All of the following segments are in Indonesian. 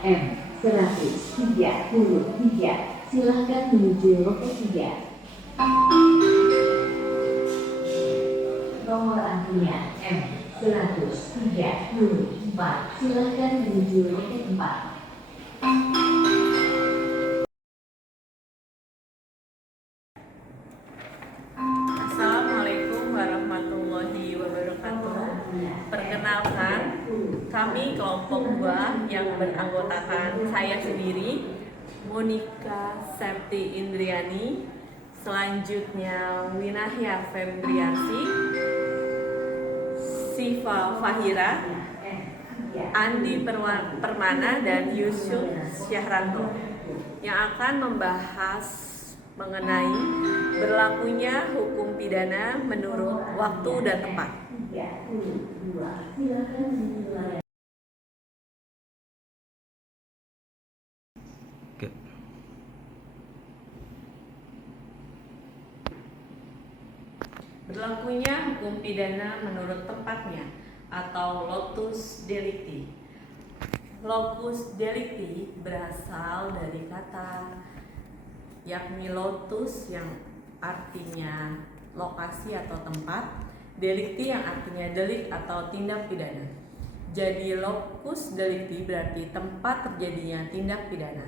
M133. Silahkan menuju loket 3. Nomor antrian M134. Silahkan menuju loket 4. Assalamualaikum warahmatullahi wabarakatuh. Perkenalkan, kami kelompok 2 yang beranggotakan saya sendiri, Monika Septi Indriani, selanjutnya Winahya Febriarsi, Siva Fahira, Andi Permana, dan Yusuf Syahranto yang akan membahas mengenai berlakunya hukum pidana menurut waktu dan tempat. Berlakunya hukum pidana menurut tempatnya atau lotus delicti. Locus delicti berasal dari kata yakni lotus yang artinya lokasi atau tempat, delicti yang artinya delik atau tindak pidana. Jadi locus delicti berarti tempat terjadinya tindak pidana.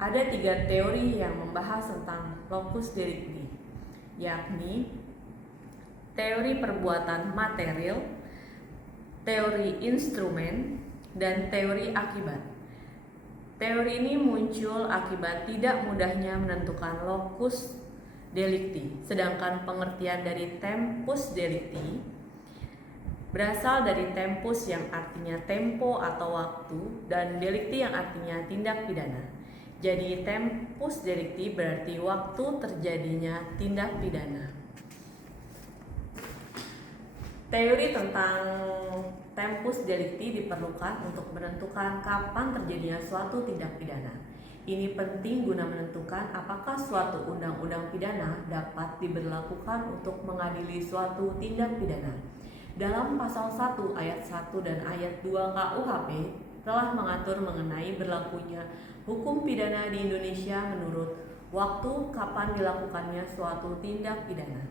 Ada 3 teori yang membahas tentang locus delicti, yakni teori perbuatan material, teori instrumen, dan teori akibat. Teori ini muncul akibat tidak mudahnya menentukan locus delicti, sedangkan pengertian dari tempus delicti berasal dari tempus yang artinya tempo atau waktu dan delicti yang artinya tindak pidana. Jadi tempus delicti berarti waktu terjadinya tindak pidana. Teori tentang tempus delicti diperlukan untuk menentukan kapan terjadinya suatu tindak pidana. Ini penting guna menentukan apakah suatu undang-undang pidana dapat diberlakukan untuk mengadili suatu tindak pidana. Dalam pasal 1 ayat 1 dan ayat 2 KUHP telah mengatur mengenai berlakunya hukum pidana di Indonesia menurut waktu kapan dilakukannya suatu tindak pidana.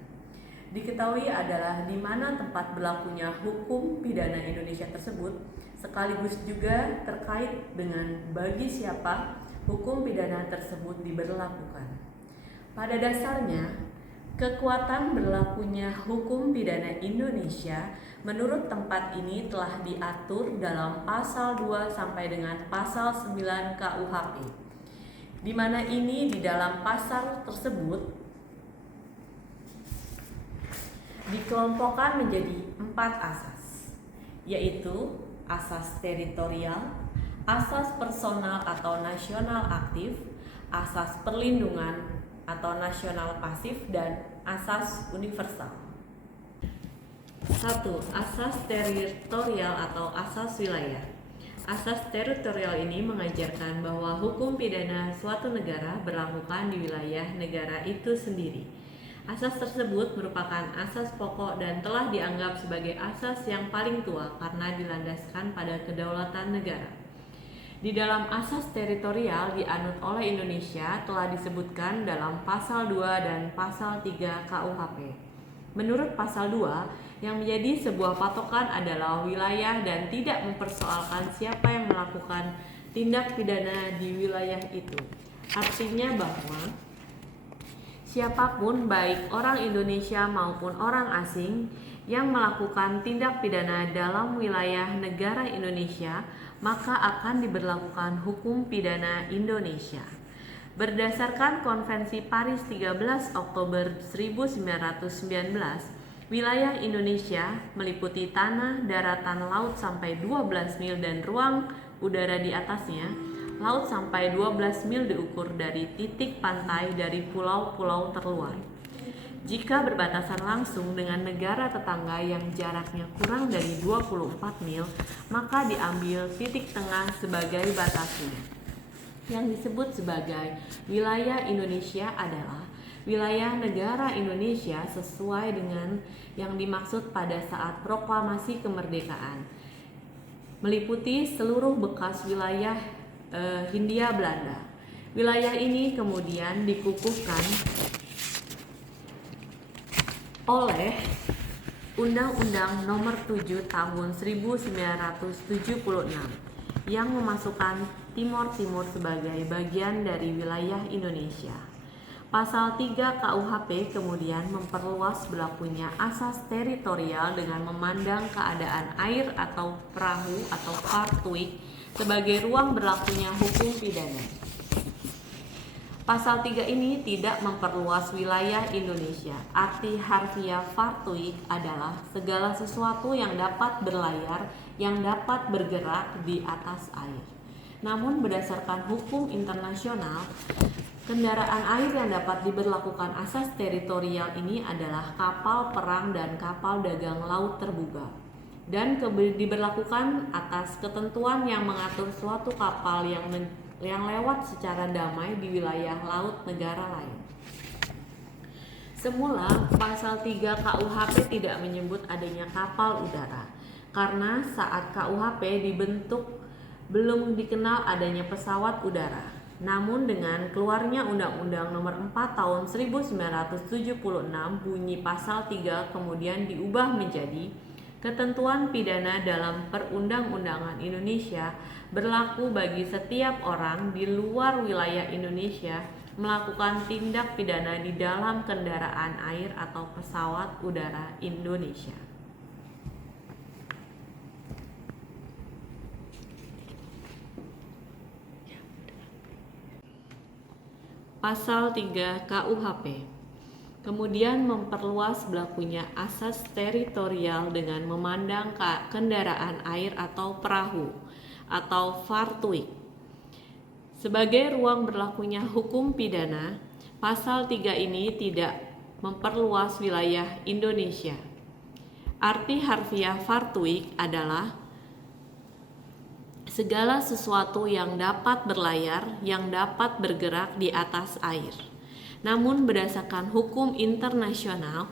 Diketahui adalah di mana tempat berlakunya hukum pidana Indonesia tersebut, sekaligus juga terkait dengan bagi siapa hukum pidana tersebut diberlakukan. Pada dasarnya, kekuatan berlakunya hukum pidana Indonesia menurut tempat ini telah diatur dalam pasal 2 sampai dengan pasal 9 KUHP, di mana ini di dalam pasal tersebut dikelompokkan menjadi 4 asas, yaitu asas teritorial, asas personal atau nasional aktif, asas perlindungan atau nasional pasif, dan asas universal. 1. Asas teritorial atau asas wilayah. Asas teritorial ini mengajarkan bahwa hukum pidana suatu negara berlakukan di wilayah negara itu sendiri. Asas tersebut merupakan asas pokok dan telah dianggap sebagai asas yang paling tua karena dilandaskan pada kedaulatan negara. Di dalam asas teritorial dianut oleh Indonesia telah disebutkan dalam pasal 2 dan pasal 3 KUHP. Menurut pasal 2, yang menjadi sebuah patokan adalah wilayah dan tidak mempersoalkan siapa yang melakukan tindak pidana di wilayah itu. Artinya bahwa siapapun baik orang Indonesia maupun orang asing yang melakukan tindak pidana dalam wilayah negara Indonesia, maka akan diberlakukan hukum pidana Indonesia. Berdasarkan Konvensi Paris 13 Oktober 1919, wilayah Indonesia meliputi tanah, daratan, laut sampai 12 mil dan ruang udara di atasnya. Laut sampai 12 mil diukur dari titik pantai dari pulau-pulau terluar. Jika berbatasan langsung dengan negara tetangga yang jaraknya kurang dari 24 mil, maka diambil titik tengah sebagai batasnya. Yang disebut sebagai wilayah Indonesia adalah wilayah negara Indonesia sesuai dengan yang dimaksud pada saat proklamasi kemerdekaan, meliputi seluruh bekas wilayah Hindia Belanda. Wilayah ini kemudian dikukuhkan oleh Undang-Undang Nomor 7 Tahun 1976 yang memasukkan Timor Timur sebagai bagian dari wilayah Indonesia. Pasal 3 KUHP kemudian memperluas berlakunya asas teritorial dengan memandang keadaan air atau perahu atau fartuik sebagai ruang berlakunya hukum pidana. Pasal 3 ini tidak memperluas wilayah Indonesia. Arti harfiah fartuik adalah segala sesuatu yang dapat berlayar, yang dapat bergerak di atas air. Namun berdasarkan hukum internasional, kendaraan air yang dapat diberlakukan asas teritorial ini adalah kapal perang dan kapal dagang laut terbuka, dan diberlakukan atas ketentuan yang mengatur suatu kapal yang lewat secara damai di wilayah laut negara lain. Semula, pasal 3 KUHP tidak menyebut adanya kapal udara, karena saat KUHP dibentuk belum dikenal adanya pesawat udara. Namun dengan keluarnya Undang-Undang Nomor 4 Tahun 1976, bunyi pasal 3 kemudian diubah menjadi ketentuan pidana dalam perundang-undangan Indonesia berlaku bagi setiap orang di luar wilayah Indonesia melakukan tindak pidana di dalam kendaraan air atau pesawat udara Indonesia. Pasal 3 KUHP kemudian memperluas berlakunya asas teritorial dengan memandang kendaraan air atau perahu atau fartuik sebagai ruang berlakunya hukum pidana. Pasal 3 ini tidak memperluas wilayah Indonesia. Arti harfiah fartuik adalah segala sesuatu yang dapat berlayar, yang dapat bergerak di atas air. Namun berdasarkan hukum internasional,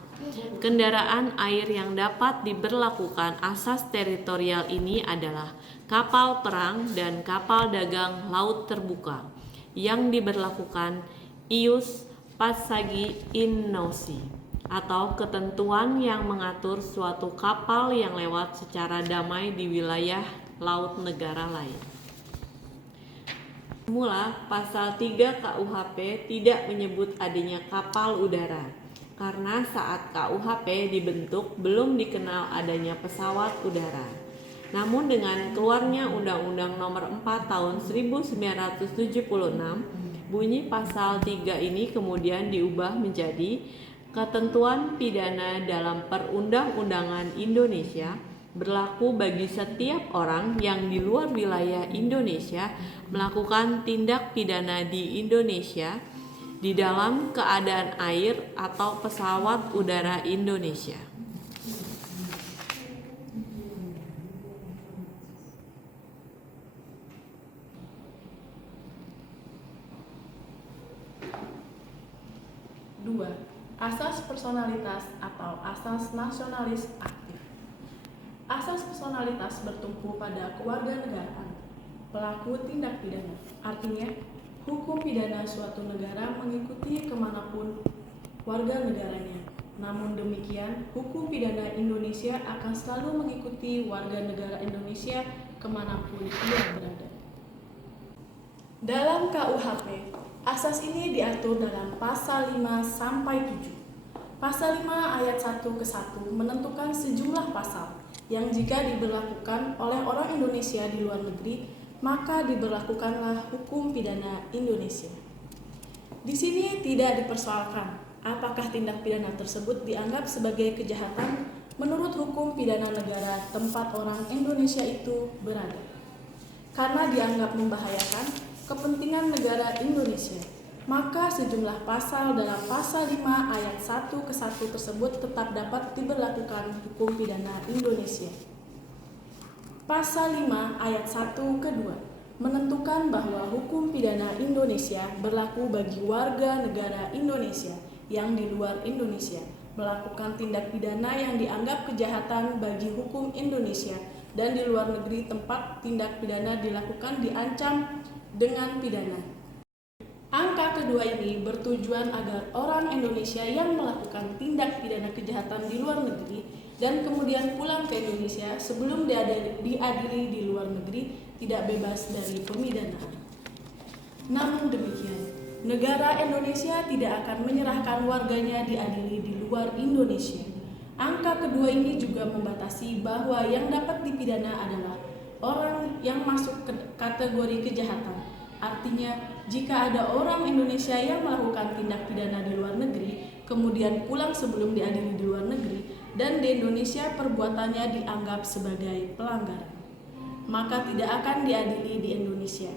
kendaraan air yang dapat diberlakukan asas teritorial ini adalah kapal perang dan kapal dagang laut terbuka yang diberlakukan ius passagi in nosi, atau ketentuan yang mengatur suatu kapal yang lewat secara damai di wilayah laut negara lain. Semula, pasal 3 KUHP tidak menyebut adanya kapal udara, karena saat KUHP dibentuk belum dikenal adanya pesawat udara. Namun dengan keluarnya Undang-Undang Nomor 4 Tahun 1976, bunyi pasal 3 ini kemudian diubah menjadi ketentuan pidana dalam perundang-undangan Indonesia berlaku bagi setiap orang yang di luar wilayah Indonesia melakukan tindak pidana di Indonesia di dalam keadaan air atau pesawat udara Indonesia. Dua, asas personalitas atau asas nasionalis aktif. Asas personalitas bertumpu pada kewarganegaraan pelaku tindak pidana. Artinya, hukum pidana suatu negara mengikuti kemanapun warga negaranya. Namun demikian, hukum pidana Indonesia akan selalu mengikuti warga negara Indonesia kemanapun ia berada. Dalam KUHP, asas ini diatur dalam pasal 5 sampai 7. Pasal 5 ayat 1 ke 1 menentukan sejumlah pasal yang jika diberlakukan oleh orang Indonesia di luar negeri, maka diberlakukanlah hukum pidana Indonesia. Di sini tidak dipersoalkan apakah tindak pidana tersebut dianggap sebagai kejahatan menurut hukum pidana negara tempat orang Indonesia itu berada, karena dianggap membahayakan kepentingan negara Indonesia. Maka sejumlah pasal dalam pasal 5 ayat 1 ke 1 tersebut tetap dapat diberlakukan hukum pidana Indonesia. Pasal 5 ayat 1 ke 2 menentukan bahwa hukum pidana Indonesia berlaku bagi warga negara Indonesia yang di luar Indonesia melakukan tindak pidana yang dianggap kejahatan bagi hukum Indonesia dan di luar negeri tempat tindak pidana dilakukan diancam dengan pidana. Angka kedua ini bertujuan agar orang Indonesia yang melakukan tindak pidana kejahatan di luar negeri dan kemudian pulang ke Indonesia sebelum diadili di luar negeri tidak bebas dari pemidanaan. Namun demikian, negara Indonesia tidak akan menyerahkan warganya diadili di luar Indonesia. Angka kedua ini juga membatasi bahwa yang dapat dipidana adalah orang yang masuk ke kategori kejahatan. Artinya, jika ada orang Indonesia yang melakukan tindak pidana di luar negeri, kemudian pulang sebelum diadili di luar negeri, dan di Indonesia perbuatannya dianggap sebagai pelanggaran, maka tidak akan diadili di Indonesia.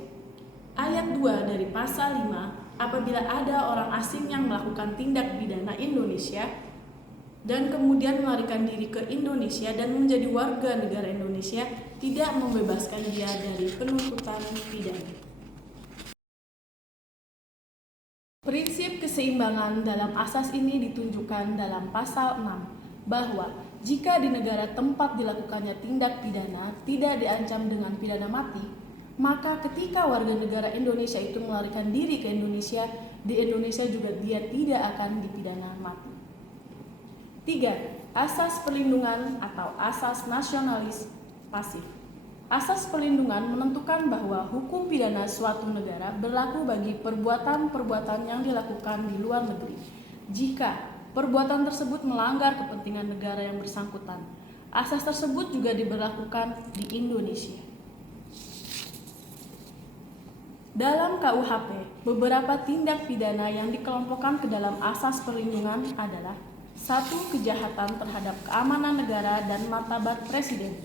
Ayat 2 dari pasal 5, apabila ada orang asing yang melakukan tindak pidana Indonesia dan kemudian melarikan diri ke Indonesia dan menjadi warga negara Indonesia, tidak membebaskan dia dari penuntutan pidana. Prinsip keseimbangan dalam asas ini ditunjukkan dalam pasal 6, bahwa jika di negara tempat dilakukannya tindak pidana tidak diancam dengan pidana mati, maka ketika warga negara Indonesia itu melarikan diri ke Indonesia, di Indonesia juga dia tidak akan dipidana mati. 3. Asas perlindungan atau asas nasionalis pasif. Asas perlindungan menentukan bahwa hukum pidana suatu negara berlaku bagi perbuatan-perbuatan yang dilakukan di luar negeri, jika perbuatan tersebut melanggar kepentingan negara yang bersangkutan. Asas tersebut juga diberlakukan di Indonesia. Dalam KUHP, beberapa tindak pidana yang dikelompokkan ke dalam asas perlindungan adalah: 1. Kejahatan terhadap keamanan negara dan martabat presiden.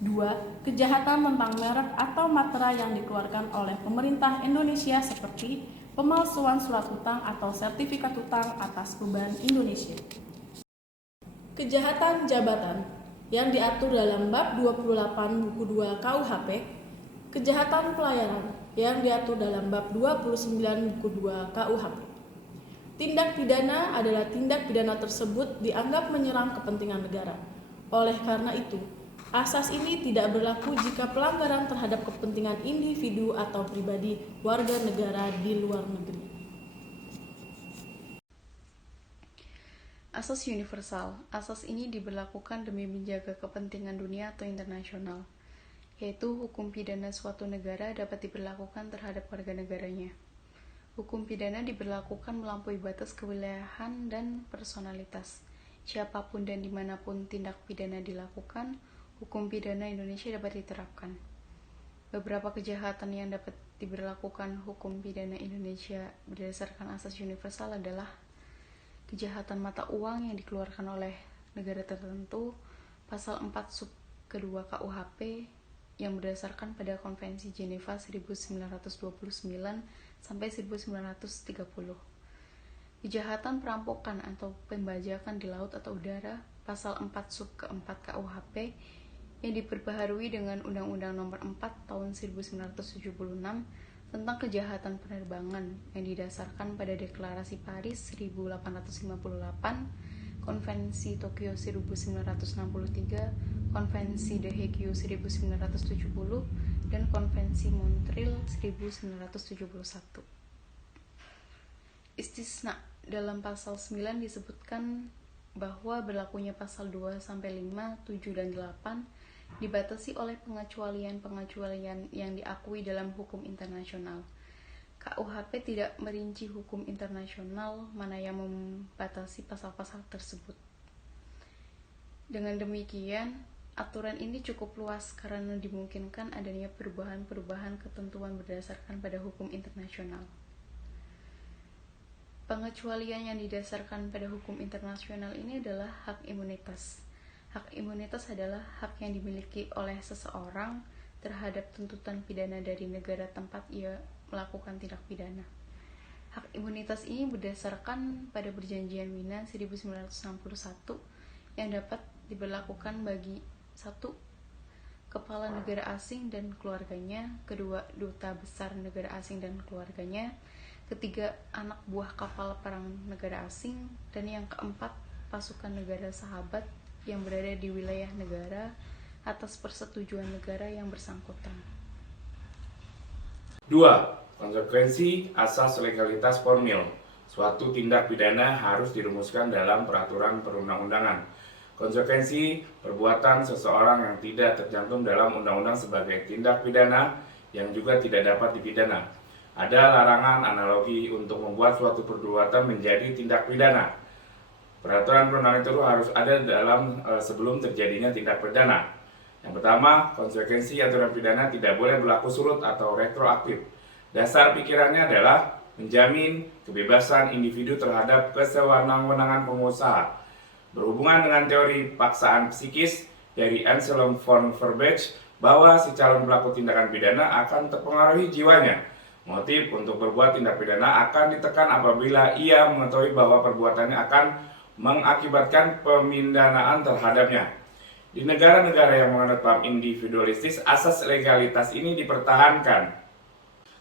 2. Kejahatan tentang merek atau materai yang dikeluarkan oleh pemerintah Indonesia seperti pemalsuan surat hutang atau sertifikat hutang atas beban Indonesia. Kejahatan jabatan yang diatur dalam bab 28 buku 2 KUHP. Kejahatan pelayanan yang diatur dalam bab 29 buku 2 KUHP. Tindak pidana adalah tindak pidana tersebut dianggap menyerang kepentingan negara. Oleh karena itu, asas ini tidak berlaku jika pelanggaran terhadap kepentingan individu atau pribadi warga negara di luar negeri. Asas universal. Asas ini diberlakukan demi menjaga kepentingan dunia atau internasional, yaitu hukum pidana suatu negara dapat diberlakukan terhadap warga negaranya. Hukum pidana diberlakukan melampaui batas kewilayahan dan personalitas. Siapapun dan dimanapun tindak pidana dilakukan, hukum pidana Indonesia dapat diterapkan. Beberapa kejahatan yang dapat diberlakukan hukum pidana Indonesia berdasarkan asas universal adalah kejahatan mata uang yang dikeluarkan oleh negara tertentu, pasal 4 sub kedua KUHP yang berdasarkan pada Konvensi Jeneva 1929 sampai 1930. Kejahatan perampokan atau pembajakan di laut atau udara, pasal 4 sub keempat KUHP yang diperbaharui dengan Undang-Undang Nomor 4 Tahun 1976 tentang kejahatan penerbangan yang didasarkan pada Deklarasi Paris 1858, Konvensi Tokyo 1963, Konvensi The Hague 1970, dan Konvensi Montreal 1971. Istisna dalam pasal 9 disebutkan bahwa berlakunya pasal 2 sampai 5, 7 dan 8 dibatasi oleh pengecualian-pengecualian yang diakui dalam hukum internasional. KUHP tidak merinci hukum internasional mana yang membatasi pasal-pasal tersebut. Dengan demikian, aturan ini cukup luas karena dimungkinkan adanya perubahan-perubahan ketentuan berdasarkan pada hukum internasional. Pengecualian yang didasarkan pada hukum internasional ini adalah hak imunitas. Hak imunitas adalah hak yang dimiliki oleh seseorang terhadap tuntutan pidana dari negara tempat ia melakukan tindak pidana. Hak imunitas ini berdasarkan pada Perjanjian Wina 1961 yang dapat diberlakukan bagi 1. Kepala negara asing dan keluarganya, 2. Duta besar negara asing dan keluarganya, 3. Anak buah kapal perang negara asing, dan yang keempat, pasukan negara sahabat yang berada di wilayah negara atas persetujuan negara yang bersangkutan. 2. Konsekuensi asas legalitas formil. Suatu tindak pidana harus dirumuskan dalam peraturan perundang-undangan. Konsekuensi perbuatan seseorang yang tidak tercantum dalam undang-undang sebagai tindak pidana yang juga tidak dapat dipidana. Ada larangan analogi untuk membuat suatu perbuatan menjadi tindak pidana. Peraturan perundangan itu harus ada dalam sebelum terjadinya tindak pidana. Yang pertama, konsekuensi aturan pidana tidak boleh berlaku surut atau retroaktif. Dasar pikirannya adalah menjamin kebebasan individu terhadap kesewenang-wenangan pengusaha. Berhubungan dengan teori paksaan psikis dari Anselm von Verbach bahwa si calon pelaku tindakan pidana akan terpengaruhi jiwanya. Motif untuk berbuat tindak pidana akan ditekan apabila ia mengetahui bahwa perbuatannya akan mengakibatkan pemindanaan terhadapnya. Di negara-negara yang menganut paham individualistis, asas legalitas ini dipertahankan.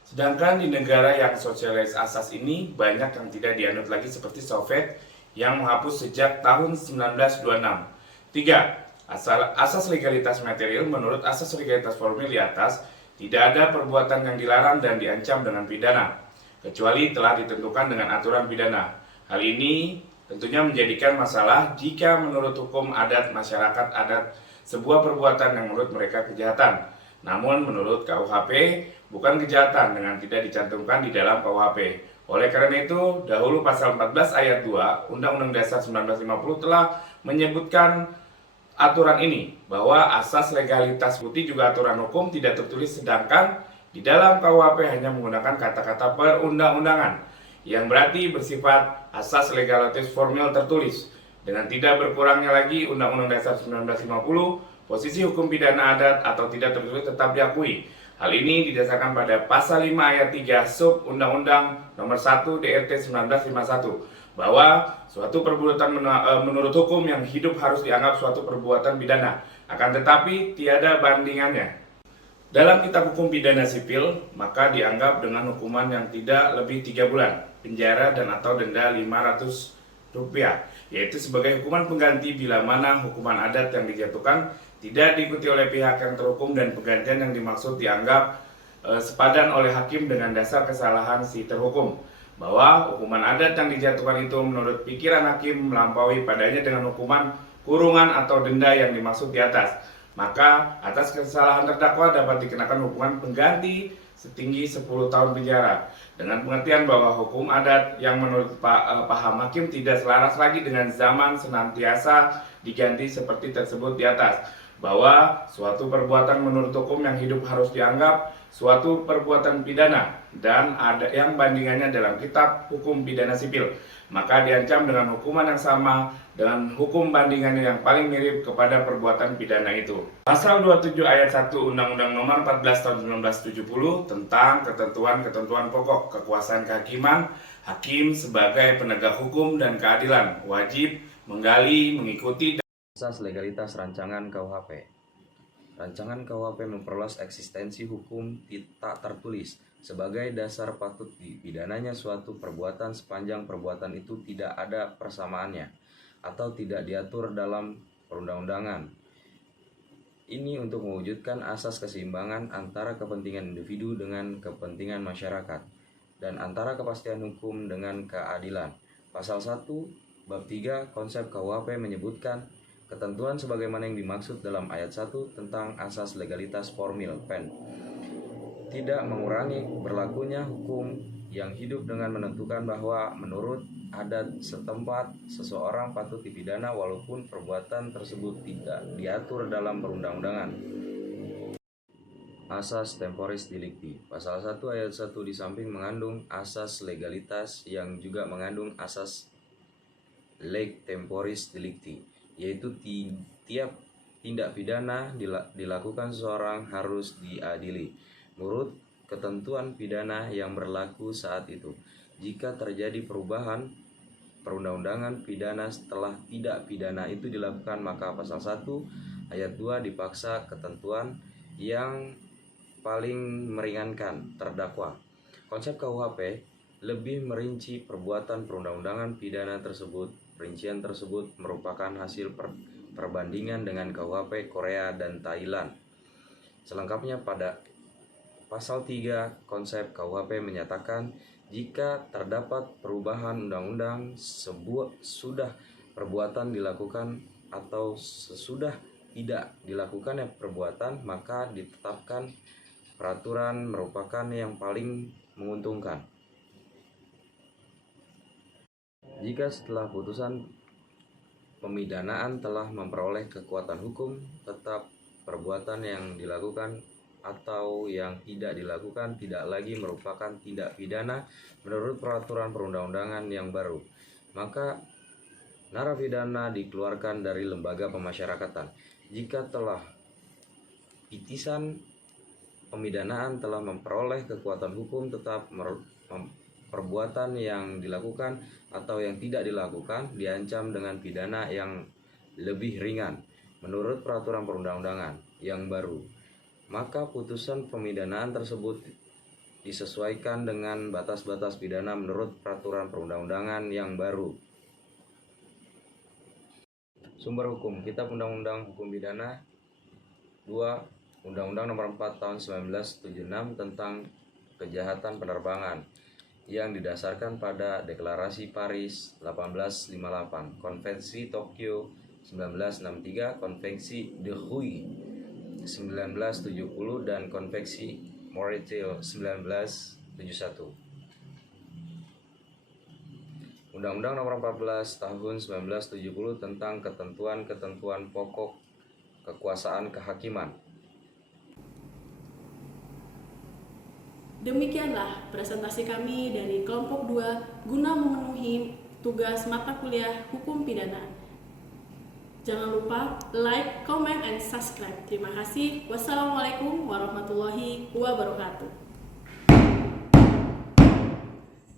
Sedangkan di negara yang sosialis, asas ini banyak yang tidak dianut lagi seperti Soviet yang menghapus sejak tahun 1926. 3. Asas legalitas material. Menurut asas legalitas formil di atas, tidak ada perbuatan yang dilarang dan diancam dengan pidana, kecuali telah ditentukan dengan aturan pidana. Hal ini tentunya menjadikan masalah jika menurut hukum adat masyarakat adat sebuah perbuatan yang menurut mereka kejahatan. Namun menurut KUHP bukan kejahatan dengan tidak dicantumkan di dalam KUHP. Oleh karena itu, dahulu pasal 14 ayat 2 Undang-Undang Dasar 1950 telah menyebutkan aturan ini, bahwa asas legalitas putih juga aturan hukum tidak tertulis, sedangkan di dalam KUHP hanya menggunakan kata-kata perundang-undangan yang berarti bersifat asas legalitas formil tertulis. Dengan tidak berkurangnya lagi Undang-Undang Dasar 1950, posisi hukum pidana adat atau tidak tertulis tetap diakui. Hal ini didasarkan pada pasal 5 ayat 3 sub Undang-Undang Nomor 1 DRT 1951 bahwa suatu perbuatan menurut hukum yang hidup harus dianggap suatu perbuatan pidana, akan tetapi tiada bandingannya. Dalam kitab hukum pidana sipil, maka dianggap dengan hukuman yang tidak lebih 3 bulan penjara dan atau denda Rp500, yaitu sebagai hukuman pengganti bila mana hukuman adat yang dijatuhkan tidak diikuti oleh pihak yang terhukum dan penggantian yang dimaksud dianggap sepadan oleh hakim dengan dasar kesalahan si terhukum, bahwa hukuman adat yang dijatuhkan itu menurut pikiran hakim melampaui padanya dengan hukuman kurungan atau denda yang dimaksud di atas, maka atas kesalahan terdakwa dapat dikenakan hukuman pengganti setinggi 10 tahun penjara, dengan pengertian bahwa hukum adat yang menurut paham hakim tidak selaras lagi dengan zaman senantiasa diganti seperti tersebut di atas, bahwa suatu perbuatan menurut hukum yang hidup harus dianggap suatu perbuatan pidana dan ada yang bandingannya dalam kitab hukum pidana sipil, maka diancam dengan hukuman yang sama dengan hukum bandingannya yang paling mirip kepada perbuatan pidana itu. Pasal 27 ayat 1 Undang-Undang Nomor 14 tahun 1970 tentang ketentuan-ketentuan pokok kekuasaan kehakiman, hakim sebagai penegak hukum dan keadilan wajib menggali, mengikuti Asas legalitas rancangan KUHP. Rancangan KUHP memperluas eksistensi hukum tak tertulis sebagai dasar patut dipidananya suatu perbuatan sepanjang perbuatan itu tidak ada persamaannya atau tidak diatur dalam perundang-undangan. Ini untuk mewujudkan asas keseimbangan antara kepentingan individu dengan kepentingan masyarakat dan antara kepastian hukum dengan keadilan. Pasal 1 Bab 3 konsep KUHP menyebutkan ketentuan sebagaimana yang dimaksud dalam ayat 1 tentang asas legalitas formil (PEN) tidak mengurangi berlakunya hukum yang hidup dengan menentukan bahwa menurut adat setempat seseorang patut dipidana walaupun perbuatan tersebut tidak diatur dalam perundang-undangan. Asas temporis delicti. Pasal 1 ayat 1 di samping mengandung asas legalitas yang juga mengandung asas leg temporis delicti, yaitu tiap tindak pidana dilakukan seseorang harus diadili menurut ketentuan pidana yang berlaku saat itu. Jika terjadi perubahan perundang-undangan pidana setelah tidak pidana itu dilakukan, maka pasal 1 ayat 2 dipaksa ketentuan yang paling meringankan terdakwa. Konsep KUHP lebih merinci perbuatan perundang-undangan pidana tersebut. Perincian tersebut merupakan hasil perbandingan dengan KUHP Korea dan Thailand. Selengkapnya Pasal 3 konsep KUHP menyatakan jika terdapat perubahan undang-undang sudah perbuatan dilakukan atau sesudah tidak dilakukannya perbuatan, maka ditetapkan peraturan merupakan yang paling menguntungkan. Jika setelah putusan pemidanaan telah memperoleh kekuatan hukum, tetap perbuatan yang dilakukan atau yang tidak dilakukan tidak lagi merupakan tindak pidana menurut peraturan perundang-undangan yang baru, maka narapidana dikeluarkan dari lembaga pemasyarakatan. Jika telah putusan pemidanaan telah memperoleh kekuatan hukum, tetap perbuatan yang dilakukan atau yang tidak dilakukan diancam dengan pidana yang lebih ringan menurut peraturan perundang-undangan yang baru, maka putusan pemidanaan tersebut disesuaikan dengan batas-batas pidana menurut peraturan perundang-undangan yang baru. Sumber hukum: Kitab Undang-Undang Hukum Pidana 2. Undang-Undang Nomor 4 Tahun 1976 tentang Kejahatan Penerbangan yang didasarkan pada Deklarasi Paris 1858, Konvensi Tokyo 1963, Konvensi de Huy 1970, dan Konvensi Montreal 1971. Undang-Undang Nomor 14 Tahun 1970 tentang ketentuan-ketentuan pokok kekuasaan kehakiman. Demikianlah presentasi kami dari kelompok 2 guna memenuhi tugas mata kuliah Hukum Pidana. Jangan lupa like, comment, and subscribe. Terima kasih. Wassalamualaikum warahmatullahi wabarakatuh.